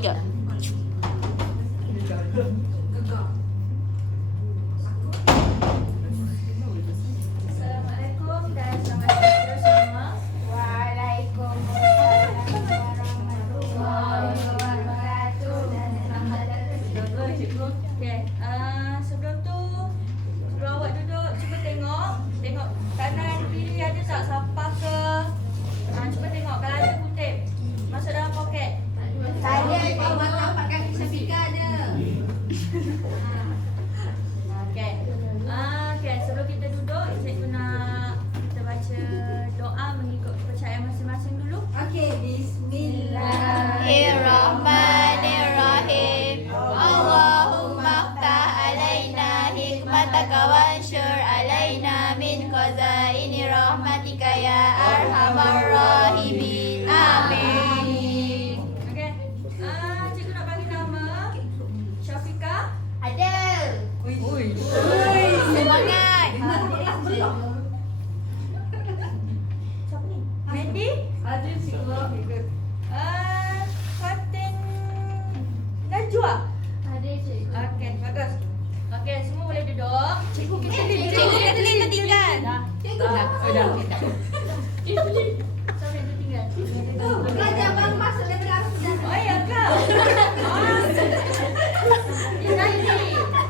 Ya. Assalamualaikum dan selamat pagi semua. Waalaikumsalam warahmatullahi wabarakatuh dan selamat datang. Bagus cikgu. Okey, sebelum awak duduk, cuba tengok kanan kiri ada tak sampah ke? Cuba tengok kalau ada kutip masuk dalam poket. Saya bawa pakai pisau ada. Okey. Okey, sebelum kita duduk, cikgu nak kita baca doa mengikut kepercayaan masing-masing dulu. Okey, bismillah. Bismillahirrahmanirrahim. Allahumma ftah alaina hikmataka wansyur alaina min khazaini rahmatika ya arhamar rahimin. Amin. Okey. Cikgu nak bagi nama Syafiqah. Ada. Semangat. Siapa ni? Mandy? Ada cikgu. Fatin Najwa. Ada cikgu. Okey, bagus. Okey, semua boleh duduk. Cikgu kita Cikgu Kathleen tertinggal. Cikgu. Siapa yang tertinggal? Belajar baru masuk level aku dah. Oh ya kau. Izati.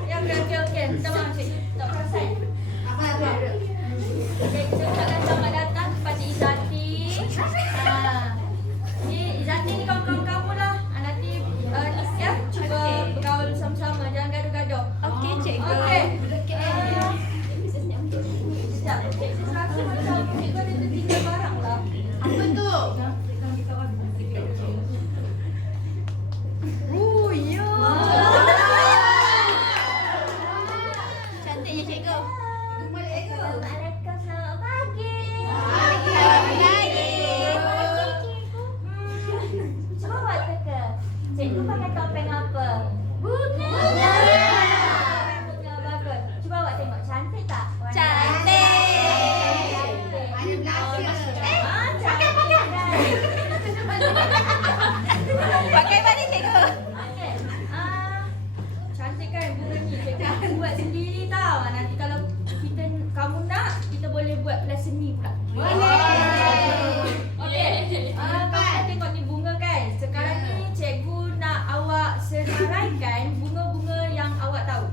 Ya okey. Minta maaf cikgu. Tak perasan. Apa? Okey, kita ucapkan selamat datang kepada Izati. Ni Izati ni kawan-kawan kamu lah. Nanti ya cuba bergaul sama-sama, jangan gaduh-gaduh. Okey, cikgu. Okey. Sekejap. Cikgu rasa macam cikgu ada tertinggal barang lah. Apa tu? Oh, ya. Cantiknya cikgu. Assalamualaikum, selamat pagi. Selamat pagi. Cuba buat teka. Cikgu pakai topeng apa? Bunga. Bunga bagus. Cuba awak tengok, cantik tak? Warna Cantik. Ada blusher. Cantik kan? Pakai balik cikgu. Okey. Cantik kan bunga ni? Cikgu buat sendiri tau. Nanti kalau kamu nak, kita boleh buat kelas seni pula. Okey. Kamu tengok ni bunga kan? Sekarang ni cikgu nak awak senaraikan bunga-bunga yang awak tahu.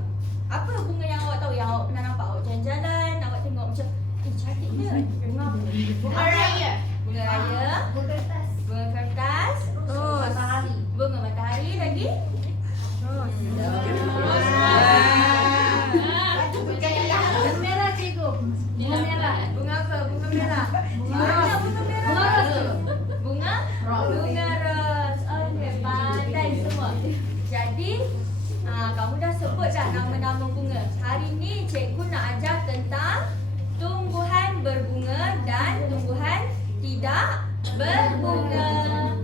Apa bunga yang awak tahu yang awak pernah nampak? Awak jalan-jalan, awak tengok macam cantik dia. Bunga apa? Bunga raya. Bunga raya. Bunga kertas. Bunga kertas. Oh, matahari. Bunga matahari lagi. Bunga merah cikgu. Bunga merah. Bunga apa? Bunga merah. Bunga Bunga merah. Bunga rose. Bunga? Bunga ros. Okey, pandai semua. Jadi, kamu dah sebut dah nama-nama bunga. Hari ni cikgu nak ajar tentang tumbuhan berbunga dan tumbuhan tidak berbunga.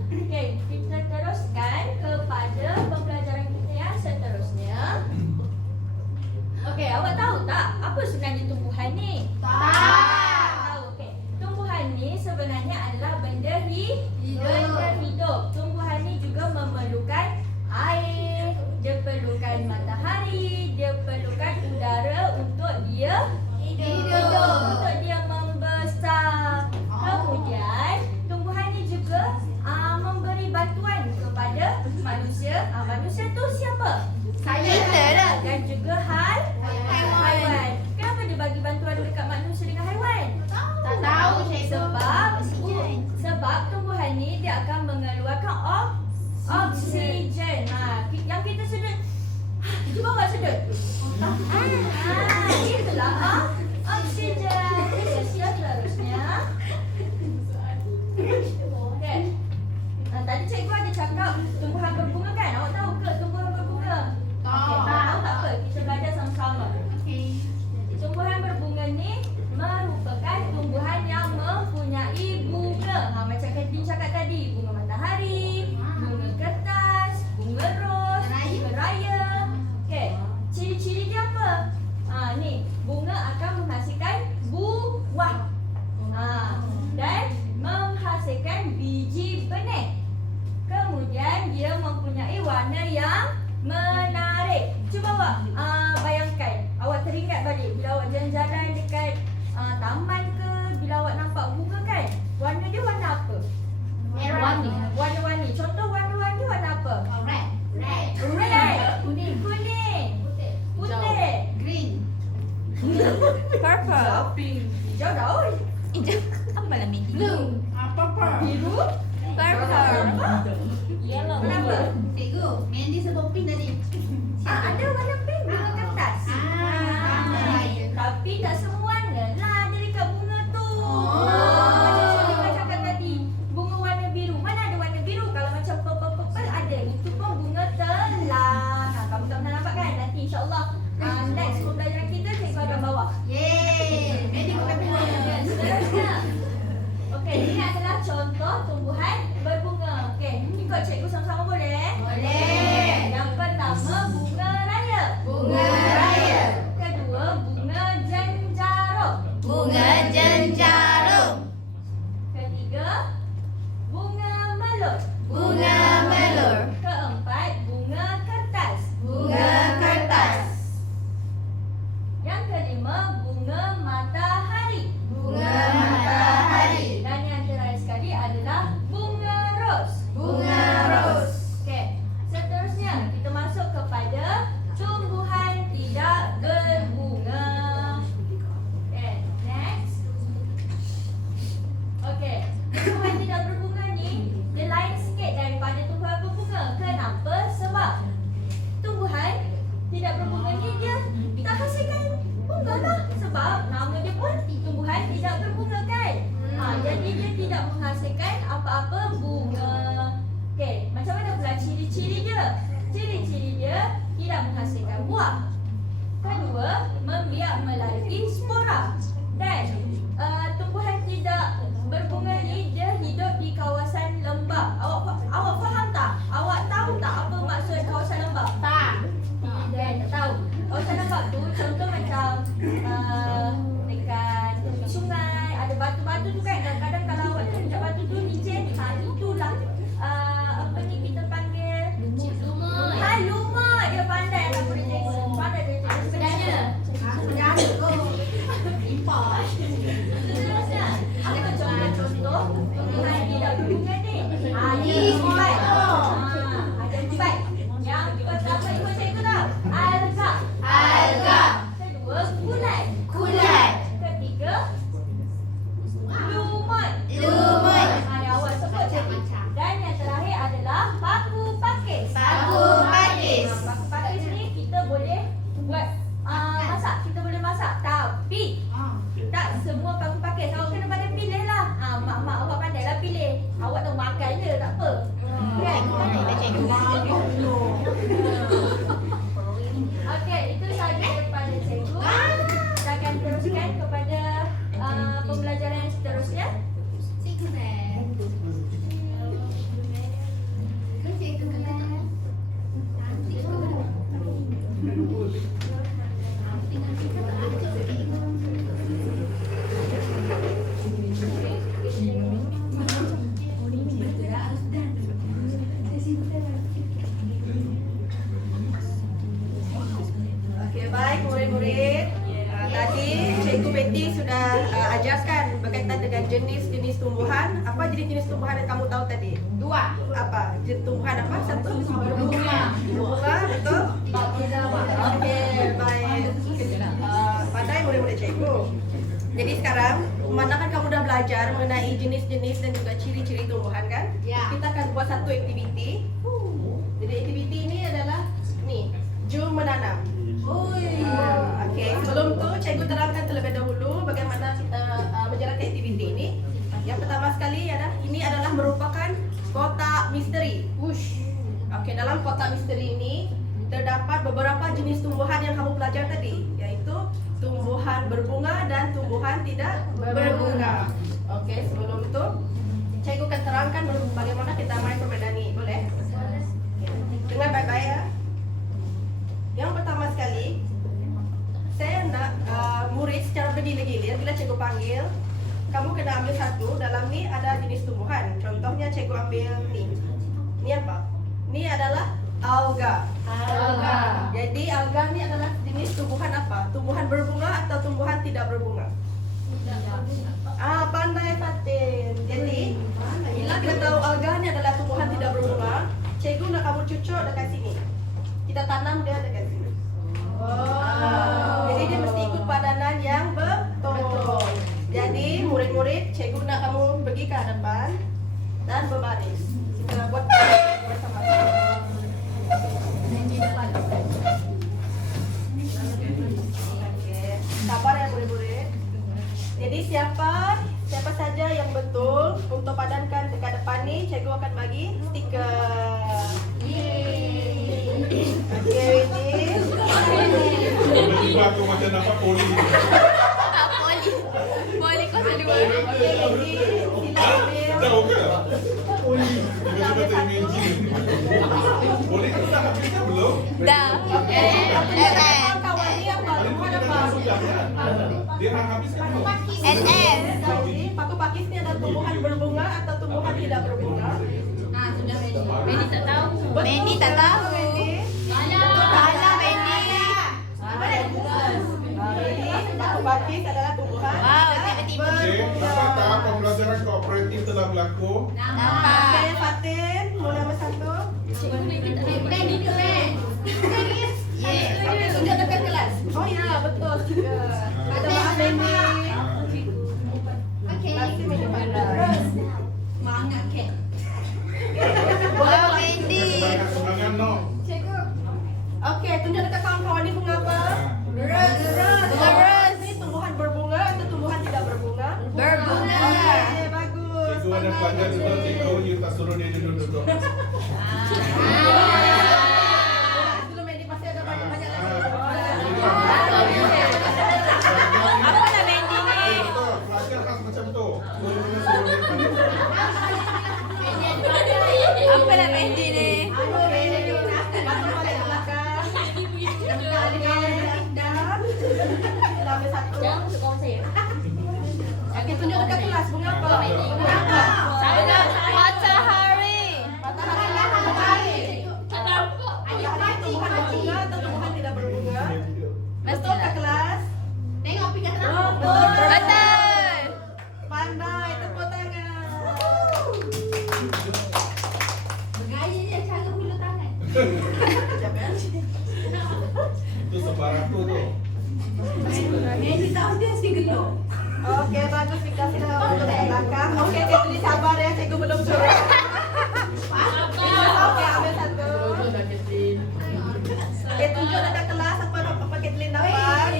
Okey, kita teruskan kepada pembelajaran kita yang seterusnya. Okey, awak tahu tak apa sebenarnya tumbuhan ni? Tahu. Okey. Tumbuhan ni sebenarnya adalah benda hidup. Tumbuhan ni juga memerlukan air, dia perlukan matahari, dia perlukan udara untuk dia hidup, untuk dia membesar. Kemudian tumbuhan ni juga memberi bantuan kepada manusia. Manusia tu siapa? Kita lah. Dan juga haiwan. Kenapa dia bagi bantuan dekat manusia dengan haiwan? Tak tahu cikgu. Sebab tumbuhan ni dia akan mengeluarkan oksigen. Yang kita sedut. Cuba awak sedut. Itulah oksigen. Seterusnya. Okey. Tadi cikgu ada cakap tumbuhan berbunga kan? Awak tahu ke tumbuhan berbunga? Okey, tahu tak apa? Kita belajar sama-sama. Tumbuhan berbunga ni merupakan tumbuhan yang mempunyai bunga. Macam Kathleen cakap tadi, bunga matahari, bunga kertas, bunga ros, bunga raya. Okey, ciri-ciri dia apa? Ni, bunga akan warna yang menarik. Cuba awak bayangkan, awak teringat balik bila awak jalan-jalan dekat taman ke, bila awak nampak bunga kan, warna dia warna apa? Merah. Warna-warni. Contoh warna-warni warna apa? Red. Red. Kuning. Kuning. Putih. Green. Purple. Hijau dah oi. Hijau. Apa lah Midi? Blue. Purple. Biru. Purple. Yellow. Kenapa? Cikgu, Mandy sebut pink tadi. Ada warna pink bunga kertas. Tapi tak semua warna lah ada dekat bunga tu. Macam Syarifah cakap tadi, bunga warna biru. Mana ada warna biru? Kalau macam purple ada. Itu pun bunga telang. Kamu tak pernah nampak kan? Nanti insyaAllah next pembelajaran kita cikgu akan bawa. Yeay. Mandy bukan pink. Seterusnya. Okey, ini adalah contoh tumbuhan berbunga. Okey, ikut cikgu sama-sama boleh? Boleh. Yang pertama bunga raya. Bunga raya. Kedua bunga jenjarum. Bunga jenjarum. Ketiga bunga melur. Bunga melur. Keempat bunga kertas. Bunga kertas. Yang kelima bunga matahari. Bunga matahari. Dan yang terakhir sekali adalah bunga ros. Bunga ros. Okey, seterusnya kita masuk kepada tumbuhan tidak berbunga. Okey, next. Okey, tumbuhan tidak berbunga ni dia lain sikit daripada tumbuhan berbunga. Kenapa? Sebab tumbuhan tidak berbunga ni dia tak hasilkan bunga lah. Sebab nama dia pun tumbuhan tidak berbunga kan. Jadi dia tidak menghasilkan apa-apa bunga. Okey, macam mana pula ciri-ciri dia? Ciri-ciri dia tidak menghasilkan buah. Kedua, membiak melalui spora. Dan tumbuhan tidak berbunga ni dia hidup di kawasan lembap. Awak faham tak? Awak tahu tak apa maksud kawasan lembap? Tak. Tak tahu. Kawasan lembap tu contoh macam dekat tepi sungai, ada batu-batu tu kan. Kadang-kadang kalau awak terinjak batu tu licin, itulah apa ni kita panggil lumut. Dia pandai lah boleh jadi. Pandai dia jadi sebenarnya. Sebenarnya tu. Impor. Seterusnya, apa contoh-contoh tumbuhan tidak berbunga ni? Ada Ni empat. semua. Ada empat. Yang pertama ikut cikgu tak? Alga. Alga. Kedua, kulat. Kulat. Ketiga, lumut. Lumut. Ada awak sebut tadi. Dan yang terakhir adalah paku pakis. Paku pakis. Paku pakis ni kita boleh buat masak. Kita boleh masak. Tapi tak semua paku pakis. Awak kena pandai pilih lah. Mak-mak awak pandai lah pilih. Awak tahu makan je tak apa. Kan? Okey, itu saja daripada cikgu. Kita akan teruskan kepada pembelajaran yang seterusnya. Cikgu Ren. Cikgu Ren. Nanti Okey, baik murid-murid. Tadi Cikgu Betty sudah ajarkan berkaitan dengan jenis-jenis tumbuhan. Apa jenis-jenis tumbuhan yang kamu tahu tadi? Dua. Apa? Tumbuhan apa? Satu? Berbunga. Berbunga, betul? Okey, baik. Pandai murid-murid cikgu. Jadi sekarang, memandangkan kamu dah belajar mengenai jenis-jenis dan juga ciri-ciri tumbuhan kan? Ya. Kita akan buat satu aktiviti. Jadi aktiviti ini adalah ni, jom menanam. Okey, sebelum tu cikgu terangkan terlebih dahulu bagaimana kita menjalankan aktiviti ini. Yang pertama sekali adalah ini adalah merupakan kotak misteri. Okey, dalam kotak misteri ini terdapat beberapa jenis tumbuhan yang kamu belajar tadi, iaitu tumbuhan berbunga dan tumbuhan tidak berbunga. Okey, sebelum itu cikgu akan terangkan bagaimana kita main permainan ini. Boleh? Dengar baik-baik ya. Yang pertama sekali, saya nak murid secara bergilir-gilir. Bila cikgu panggil, kamu kena ambil satu. Dalam ni ada jenis tumbuhan. Contohnya cikgu ambil ni. Ni apa? Ni adalah Alga. Alga. Jadi alga ini adalah jenis tumbuhan apa? Tumbuhan berbunga atau tumbuhan tidak berbunga? Pandai Fatin. Jadi, bila kita tahu alga ini adalah tumbuhan tidak berbunga, cikgu nak kamu cucuk dekat sini. Kita tanam dia dekat sini. Jadi dia mesti ikut padanan yang betul. Jadi murid-murid, cikgu nak kamu pergi ke hadapan dan berbaris. Kita buat bersama-sama. Okey, sabar ya murid-murid. Jadi siapa saja yang betul untuk padankan dekat depan ni, cikgu akan bagi stiker. Okey, ini. Tiba-tiba aku macam nampak poli. Poli kelas 2. Okey, ini sila ambil. Dah okey tak? Tiba-tiba terimagine. Poli tu dah habis ke belum? Dah. Kawan ni apa? Tumbuhan apa? Sudah kan? Dia dah habis kan belum? LS. Jadi, paku pakis ni adalah tumbuhan berbunga atau tumbuhan tidak berbunga? Medi tak tahu. Medi tak tahu. Medi. Salah Medi. Jadi, paku pakis adalah tumbuhan. Wow, tiba-tiba. Okey, dapat tahap pembelajaran kooperatif telah berlaku. Nampak. Okey, Fatin, mula nombor 1. Okey, tunjuk dekat kelas. Oh ya, betul. Ada Mak Medi. Masih Medi pandai. Semangat kek. Wow, Medi. Semangat no. Okey, tunjuk dekat kawan-kawan ni bunga apa? Bunga ros. Ini tumbuhan berbunga atau tumbuhan tidak berbunga? Berbunga. Okey, bagus. Cikgu ada pelajar duduk, cikgu you tak suruh dia duduk. Dulu Medi pasti ada banyak lagi. Apa lah Medi ni? Betul, pelajar khas macam tu. Suruh dia pandai. Apa lah Medi ni? Okey, masuk balik ke belakang. Dan ambil satu. Okey, tunjuk dekat kelas bunga apa? Bunga apa? Matahari. Matahari. Matahari tumbuhan berbunga atau tumbuhan tidak berbunga? Betul ke kelas? Betul. Betul. Pandai, tepuk tangan. Itu sebarang tu tu. Okey, bagus kita sudah untuk ke belakang. Okey, cikgu sabar ya, cikgu belum suruh. Okey, ambil satu. Okey, tunjuk dekat kelas apa Kathleen dapat.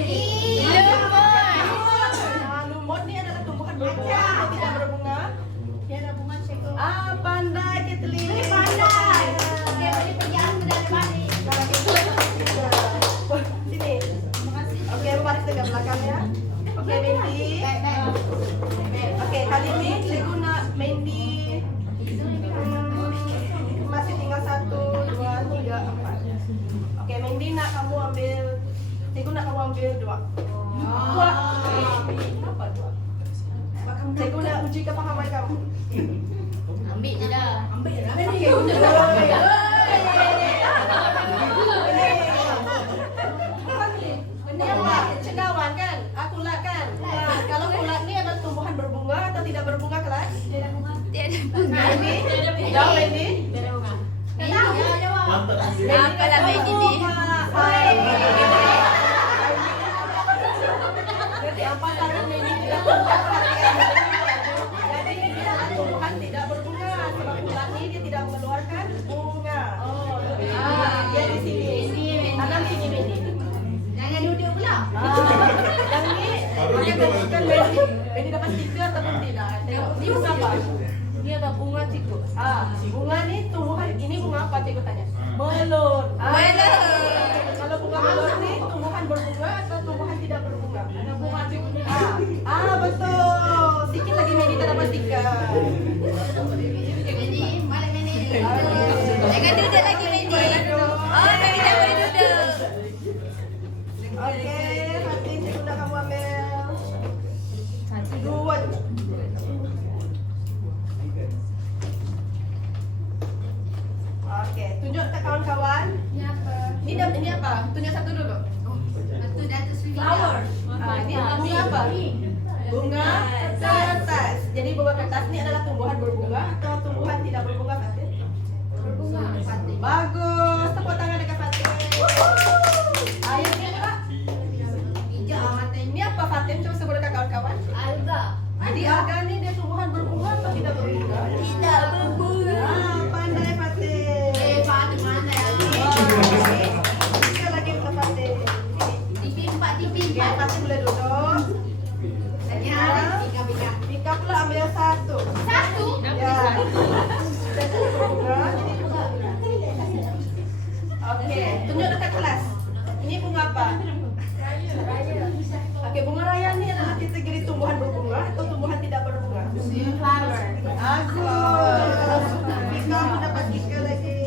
Lumut ni adalah tumbuhan berbunga atau tidak berbunga? Dia ada bunga cikgu. Pandai Kathleen. Okey, beri pergian medali balik. Sini. Okey, baris dekat belakang ya. Okey, Mendi. Okey, kali ni cikgu nak Mendi. Masih tinggal 1, 2, 3, 4. Okey, Mendi nak kamu ambil. Cikgu nak kamu ambil 2. 2. Kenapa 2? Cikgu nak uji kepahaman kamu. Ambil je dah. Okey, tunjuk kamu. Ini apa? Cendawan kan? Akulat kan? Kalau kulat ni adalah tumbuhan berbunga atau tidak berbunga kelas? Tiada. Mendi? Jawab Mendi? Apa lah Medi ni? Jadi apa tadi Mendi tidak berbunga? Jadi ini adalah tumbuhan tidak berbunga. Sebab kulat ni dia tidak mengeluarkan bunga. Dia di sini. Tanam sini Mendi. Jangan duduk pula. Yang ni dia katakan Mendi dapat stiker ataupun tidak. Tengok ni bunga apa? Ini ada bunga cikgu. Bunga ni tumbuhan ini bunga apa cikgu tanya? Melon. Kalau bunga melon ni tumbuhan berbunga atau tumbuhan tidak berbunga? Ada bunga cikgu. Betul. Sikit lagi Mendi tak dapat stiker. Medi, balik Medi. Jangan duduk lagi Medi. Oh, Medi tak boleh duduk. Okey, Fatin cikgu nak kamu ambil 2. Okey, tunjuk ke kawan-kawan. ini apa? Tunjuk satu dulu. Flower. Ini bunga apa? Bunga kertas. Jadi bunga kertas ini adalah tumbuhan berbunga atau tumbuhan tidak berbunga, Fatin? Berbunga. Bagus. Tepuk tangan dekat Fatin. Ayo pula. Ini apa, Fatin? Coba sebut dekat kawan-kawan. Alga. Jadi alga ini dia tumbuhan berbunga atau tidak berbunga? Tidak berbunga. Pandai Fatin. Fatin mana ya? Sekali lagi untuk Fatin. TV 4, TV Oke, Fatin boleh duduk. Sekarang Mika pula ambil yang satu. Satu. Ya. Jadi berbunga. Oke, tunjuk dekat kelas. Ini bunga apa? Oke, bunga raya ini adalah kategori tumbuhan berbunga atau tumbuhan tidak berbunga? Flower. Bagus. Mika mendapat tiga lagi.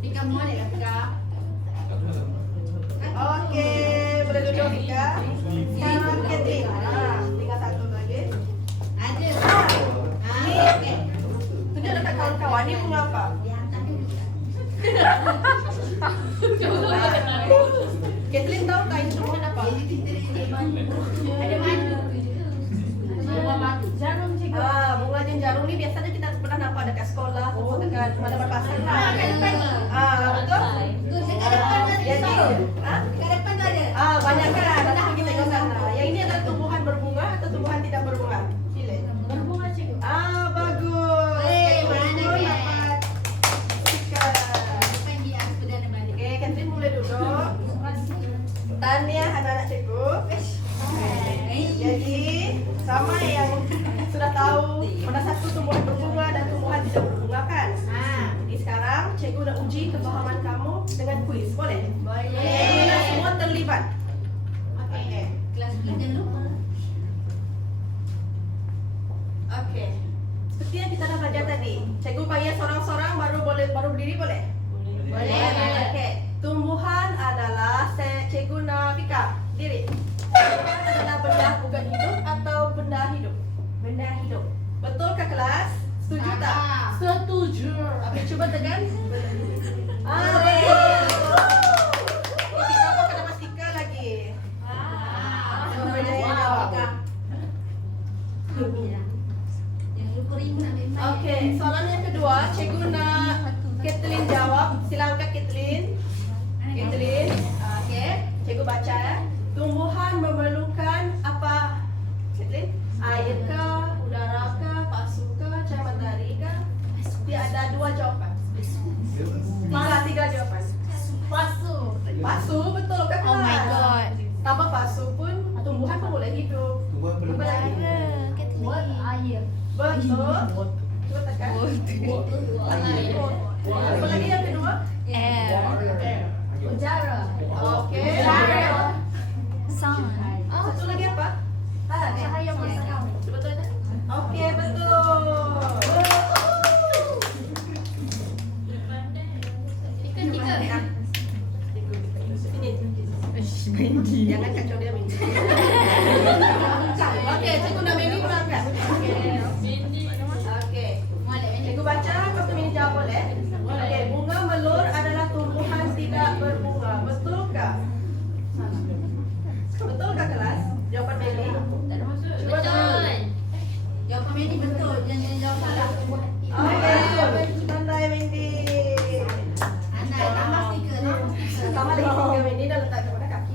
Tika boleh lah Tika. Oke, boleh duduk Mika. Sekarang Kathleen. Tinggal satu lagi. Ada. Ini, tunjuk dekat kawan-kawan. Ini bunga apa? Kathleen tahu tak ini tumbuhan apa? Ada madu. Bunga madu. Jarum juga. Bunga jarum ini biasanya kita pernah nampak dekat sekolah atau dekat mana-mana pasar. Betul? Dekat depan ada. Jadi, Dekat depan tu ada. banyak kan? Nanti pergi tengok sana. Yang ini adalah tumbuhan berbunga atau tumbuhan tidak berbunga? Pilih. Berbunga cikgu. Bagus. Mana Kathleen dia? dapat stiker. Depan dia aku perdana balik. Oke, Kathleen boleh duduk. Tahniah anak-anak cikgu. Jadi sama yang sudah tahu mana satu tumbuhan berbunga dan tumbuhan tidak berbunga kan? Jadi sekarang cikgu dah uji kefahaman kamu dengan kuis, boleh? Cikgu semua terlibat. Oke. Kelas kita dulu. Oke. Seperti yang kita dah belajar tadi, cikgu panggil seorang-seorang baru berdiri boleh? Boleh. Oke. Tumbuhan adalah cikgu Nafika. Diri. Tumbuhan adalah benda bukan hidup atau benda hidup? Benda hidup. Betulkah kelas? Setuju tak? Setuju. Oke, coba tekan. Betul. Kita apa kena pastikan lagi? Coba yang jawab. Jangan lupa ribu nak main. Oke, soalan yang kedua, cikgu nak Kathleen jawab. Sila angkat Kathleen. Kathleen, oke, cikgu baca ya. Tumbuhan memerlukan apa? Kathleen, air kah, udara kah, pasu kah, cahaya matahari kah? Dia ada dua jawapan. Tiga jawapan. Pasu. Pasu, betul kan? Oh my god. Tanpa pasu pun tumbuhan pun boleh hidup. Apa lagi? Buat air. Betul. Coba tekan. Apa lagi yang kedua? Udara. Oke. Sun. Satu lagi apa? Cahaya matahari. Coba tanya. Oke, betul. Tiga. Sini. Jangan kacau dia, Mindy. Oke, cikgu nak Mindy berangkat. Oke. Cikgu baca, waktu Mindy jawab boleh? Oke, bunga melur adalah tumbuhan tidak berbunga. Betulkah? Betulkah kelas? Jawapan Mindy. Betul. Jawapan Medi betul. Jangan jawab salah. Oke, pandai Mindy. Anak tambah stiker. Tambah lagi tiga Mindy dah letak kepada kaki.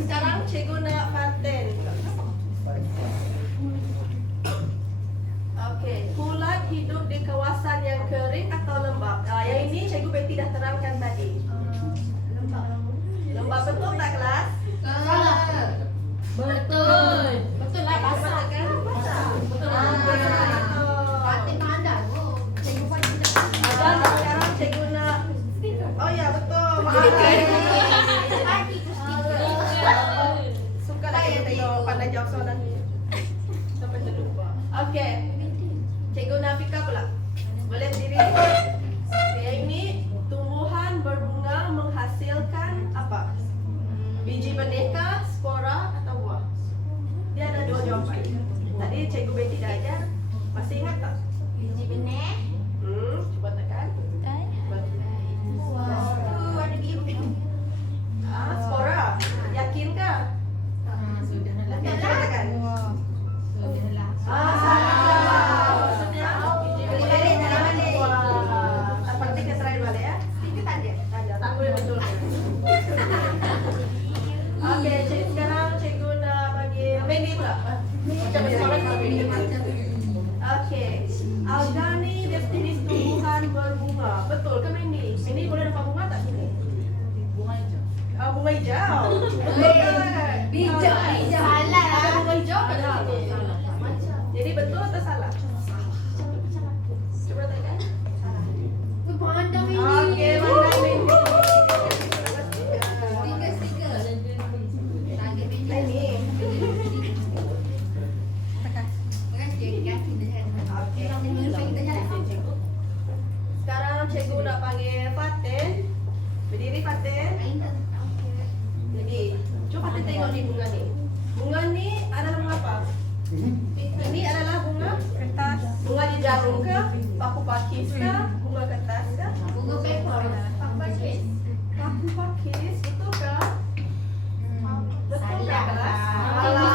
Sekarang cikgu nak Fatin. Okey, kulat hidup di kawasan yang kering atau lembap? Yang ini cikgu Betty dah terangkan tadi. Lembap betul tak kelas? Salah. Betul. Betul lah pasal kan? Betul. Fatin ada. Cikgu Fatin Dan sekarang cikgu nak. Oh ya betul. Suka lah kita tengok pandai jawab soalan ni. Sampai terlupa. Okey. Cikgu Nafika pula. Boleh berdiri? Yang ini tumbuhan berbunga menghasilkan apa? Biji benih kah, spora atau buah? Dia ada dua jawapan. Tadi cikgu Betty dah ajar. Masih ingat tak? biji benih. hijau. Betul. Hijau. Salah. Ada bunga hijau pada sini. Jadi betul atau salah? Coba tekan. Pandang ini. Okey, pandai Mendy. Stiker. Target Mendy. Ini. Sekarang cikgu nak panggil Fatin. Berdiri Fatin. Jadi, cuba Fatin tengok ni bunga ni. Bunga ni adalah bunga apa? Ini adalah bunga kertas. Bunga di jarum ke? Paku pakis ke? Bunga kertas ke? Bunga paper. Paku pakis, betul ke? Betul ke Salah. kelas? Salah.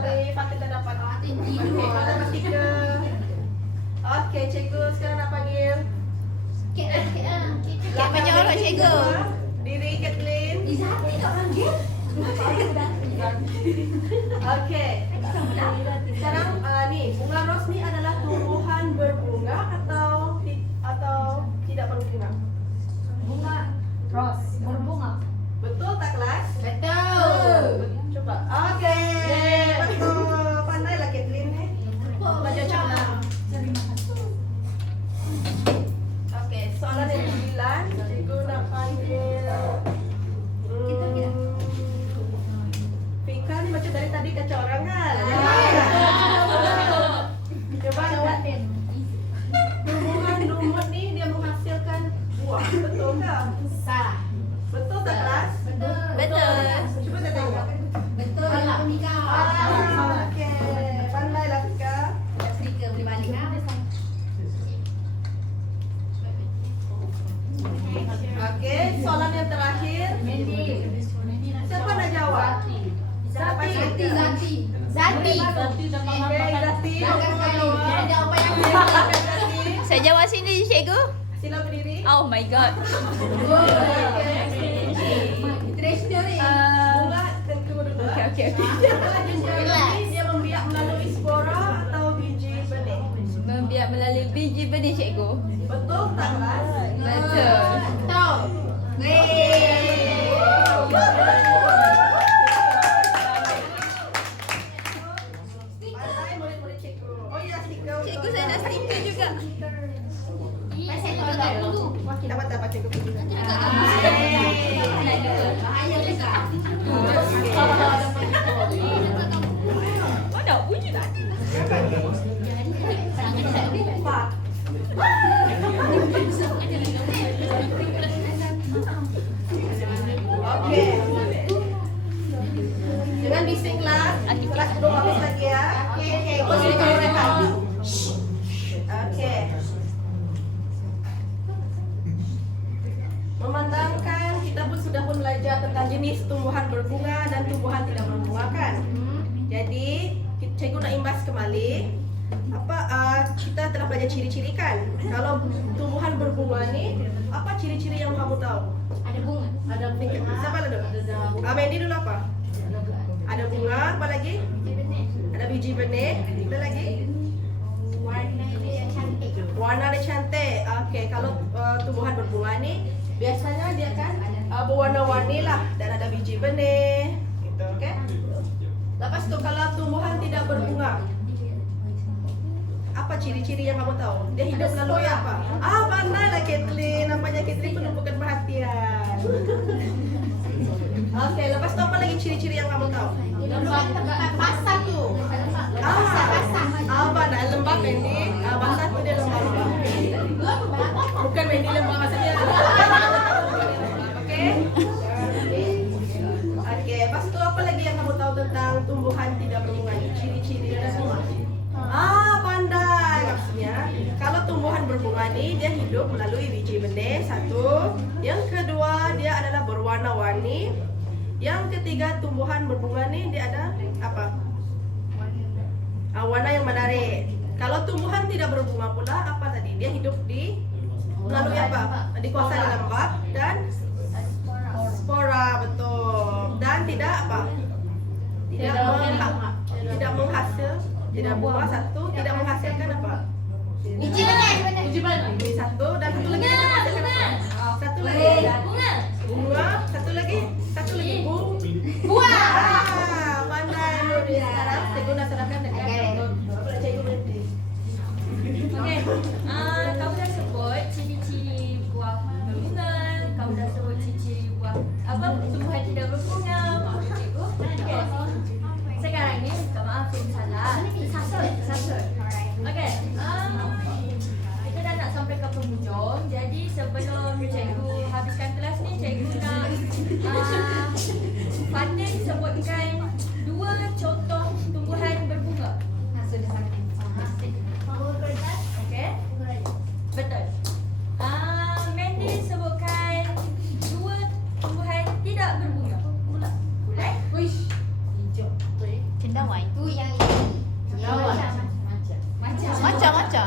Sorry, Fatin tak dapat. Fatin Okey, tidur. Fatin dapat stiker. Okey, cikgu sekarang nak panggil menyorot cikgu. Diri Kathleen. Izati tak panggil. Okey. Sekarang ni bunga ros ni adalah tumbuhan berbunga atau tidak berbunga? Bunga ros berbunga. Betul tak kelas? Betul. Coba. Okey. Betul. Pandailah Kathleen ni. Belajar cepat. Okey, soalan yang 9, cikgu nak panggil Fika ni macam dari tadi kacau orang kan? Coba jawabin. Tumbuhan lumut ni dia menghasilkan buah. Betul ke? Salah. Betul tak kelas? Betul. Cuba kita tengok. Betul. Salah. Okey. Pandailah Fika. Stiker boleh balik. Okey, soalan yang terakhir. Siapa nak jawab? Siapa yang Zati. Zati. Okey, Zati. Jangan sekali. Jangan jawab yang Zati. Saya jawab sini cikgu. Sila berdiri. Oh my god. Tradisional ni. Bunga tunggu dulu. Okey. Bunga jenjang ni dia membiak melalui spora atau biji benih. Membiak melalui biji benih cikgu. Betul tak kelas? Betul. Tahu. Pandai murid-murid cikgu. Oh ya, stiker. Cikgu saya nak stiker juga. Pasal tu tak dulu. Dapat cikgu. Bahaya juga. Mana bunyi tak? Okey. Jangan bising kelas. Kelas belum habis lagi ya. Okey. Kau kalau rehat. Okey. Memandangkan kita pun sudah belajar tentang jenis tumbuhan berbunga dan tumbuhan tidak berbunga kan. Jadi cikgu nak imbas kembali. Kita telah belajar ciri-ciri kan. Kalau tumbuhan berbunga ni, apa ciri-ciri yang kamu tahu? Ada bunga. Ada bunga. Siapa dulu? Mendy dulu apa? Ada bunga, apa lagi? Ada biji benih. Ada lagi? Warna dia cantik. Warna dia cantik. Okey, kalau tumbuhan berbunga ni biasanya dia kan berwarna-warni lah dan ada biji benih. Gitu, okey? Lepas tu kalau tumbuhan tidak berbunga, apa ciri-ciri yang kamu tahu? Dia hidup melalui apa? Pandailah Kathleen. Nampaknya Kathleen penumpukan perhatian. Okey, lepas tu apa lagi ciri-ciri yang kamu tahu? Tempat basah tu. Pandai lembab Mendy. Basah tu dia lembab. Bukan Mendy lembab maksudnya. Okey. Okey, lepas tu apa lagi yang kamu tahu tentang tumbuhan tidak berbunga ni? Ciri-ciri dia semua. Pandai maksudnya. Kalau tumbuhan berbunga ni dia hidup melalui biji benih, satu. Yang kedua, dia adalah berwarna-warni. Yang ketiga, tumbuhan berbunga ni dia ada apa? Warna yang menarik. Kalau tumbuhan tidak berbunga pula, apa tadi? Dia hidup di melalui apa? Dikuasai lembab dan spora, betul. Dan tidak apa? Tidak menghasil, tidak bunga satu, tidak menghasilkan apa? Biji benih. Biji benih satu dan satu lagi tidak menghasilkan apa? Satu lagi. Bunga. Buah. Satu lagi. Buah. Pandai Nuri. Sekarang cikgu nak serahkan dekat kepada cikgu Wendy. Okey. Kamu dah sebut ciri-ciri buah berbunga. Kamu dah sebut ciri-ciri buah apa? Tumbuhan tidak berbunga. Maaf cikgu. Okey. Sekarang ni minta maaf saya salah. Sasut. Okey. Kita dah nak sampai ke penghujung. Jadi sebelum cikgu habiskan kelas ni, cikgu nak Fatin sebutkan 2 contoh tumbuhan berbunga. Okey. Betul. Mandy sebutkan 2 tumbuhan tidak berbunga. Boleh? Cendawan. Tu yang ini. Macam-macam.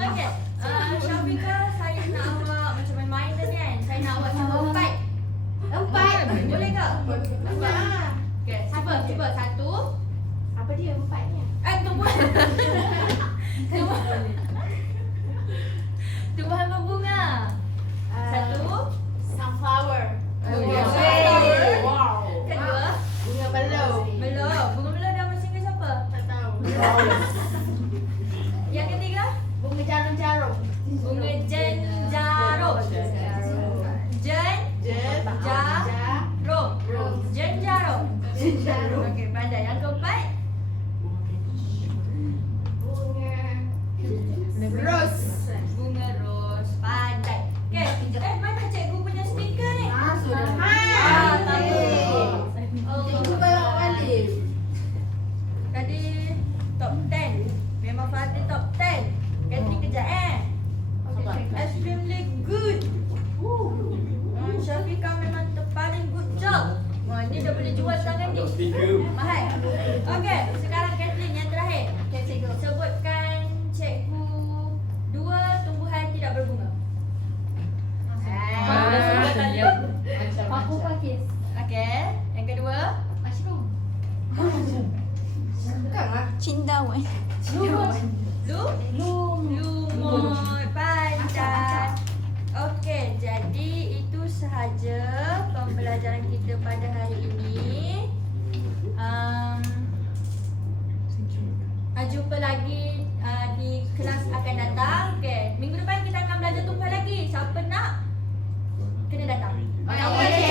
Okey. Syafika, saya nak awak macam main-main tadi kan. Saya nak awak cuba 4. Boleh ke? Okey, cuba 1. Apa dia 4 ni? Tumbuhan. Tumbuhan berbunga. 1. Sunflower. Wow. Kedua. Bunga belau. Belum. Bunga belum dah masing ke siapa? Tak tahu. Yang ketiga. Bunga jarum-jarum. Bunga jenjarum. Jenjarum. Jarum. Okey, pandai. Yang keempat. Bunga rose. Bunga ros. Pandai. Okey. Mana cikgu punya stiker ni? Sudah. Bagus. Cikgu bawa balik. Tadi top 10. Memang Fatih top 10. Catherine kejap extremely good. Syafika memang paling good job. Wah, ni dah boleh jual tangan ni. Mahal. Okey, sekarang Catherine yang terakhir. Okay, cikgu. Sebutkan cikgu 2 tumbuhan tidak berbunga. Dah sebut tadi. Paku pakis. Okey, yang kedua. Mushroom. Bukanlah. Cendawan. Lumut. Pandai. Okey, jadi itu sahaja pembelajaran kita pada hari ini. Jumpa lagi di kelas akan datang. Okey, minggu depan kita akan belajar tumbuhan lagi. Siapa nak kena datang. Okey.